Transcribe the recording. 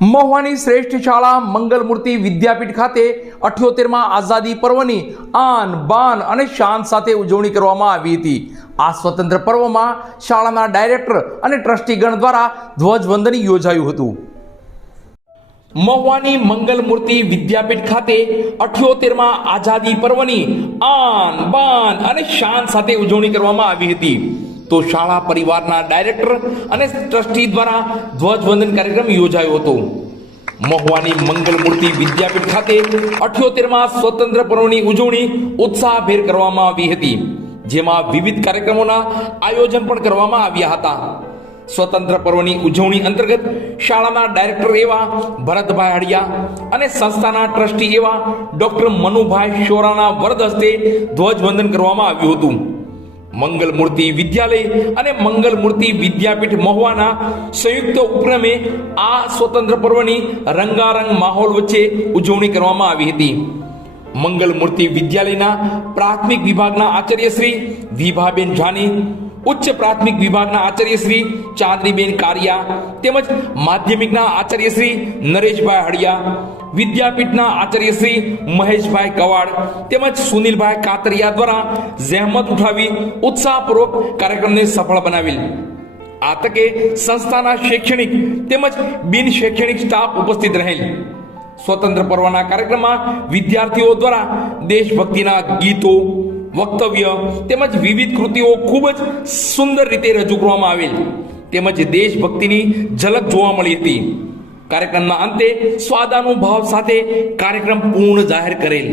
મહુવાની શ્રેષ્ઠ શાળા મંગલમૂર્તિ વિદ્યાપીઠ ખાતે 78મા આઝાદી પર્વની આન બાન અને શાન સાથે ઉજવણી કરવામાં આવી હતી। આ સ્વતંત્ર પર્વમાં શાળાના ડાયરેક્ટર અને ટ્રસ્ટીગણ દ્વારા ધ્વજવંદન યોજાયું હતું। મહુવાની મંગલમૂર્તિ વિદ્યાપીઠ ખાતે 78મા આઝાદી પર્વની આન બાન અને શાન સાથે ઉજવણી કરવામાં આવી હતી। તો શાળા પરિવારના ડાયરેક્ટર અને ટ્રસ્ટી દ્વારા ધ્વજવંદન કાર્યક્રમ યોજાયો હતો। મહુવાની મંગલમૂર્તિ વિદ્યાપીઠ ખાતે 78મા સ્વતંત્ર પર્વની ઉજવણી ઉત્સાહભેર કરવામાં આવી હતી, જેમાં વિવિધ કાર્યક્રમોના આયોજન પણ કરવામાં આવ્યા હતા। સ્વતંત્ર પર્વની ઉજવણી અંતર્ગત શાળાના ડાયરેક્ટર એવા ભરતભાઈ હળિયા અને સંસ્થાના ટ્રસ્ટી એવા ડોક્ટર મનુભાઈ શોરાના વરદ હસ્તે ધ્વજવંદન કરવામાં આવ્યું હતું। મંગલમૂર્તિ વિદ્યાલય અને મંગલમૂર્તિ વિદ્યાપીઠ મહુવાના સંયુક્ત ઉપક્રમે આ સ્વતંત્ર પર્વની રંગારંગ માહોલ વચ્ચે ઉજવણી કરવામાં આવી હતી। મંગલમૂર્તિ વિદ્યાલયના પ્રાથમિક વિભાગના આચાર્ય શ્રી વિભાબેન જાની, ઉચ્ચ પ્રાથમિક વિભાગના આચાર્ય શ્રી ચાંદનીબેન કારિયા તેમજ માધ્યમિકના આચાર્ય શ્રી નરેશભાઈ હળિયા, વિદ્યાપીઠના આચાર્ય શ્રી મહેશભાઈ કવાડ તેમજ સુનિલભાઈ કાતરિયા દ્વારા જહેમત ઉઠાવી ઉત્સાહપૂર્વક કાર્યક્રમને સફળ બનાવેલ। આ તકે સંસ્થાના શૈક્ષણિક તેમજ બિન શૈક્ષણિક સ્ટાફ ઉપસ્થિત રહેલ। સ્વતંત્ર પર્વના કાર્યક્રમમાં વિદ્યાર્થીઓ દ્વારા દેશભક્તિના ગીતો, વક્તવ્ય તેમજ વિવિધ કૃતિઓ ખૂબ જ સુંદર રીતે રજૂ કરવામાં આવેલ તેમજ દેશભક્તિની ઝલક જોવા મળી હતી। કાર્યક્રમના અંતે સ્વાદાનુભાવ સાથે કાર્યક્રમ પૂર્ણ જાહેર કરેલ।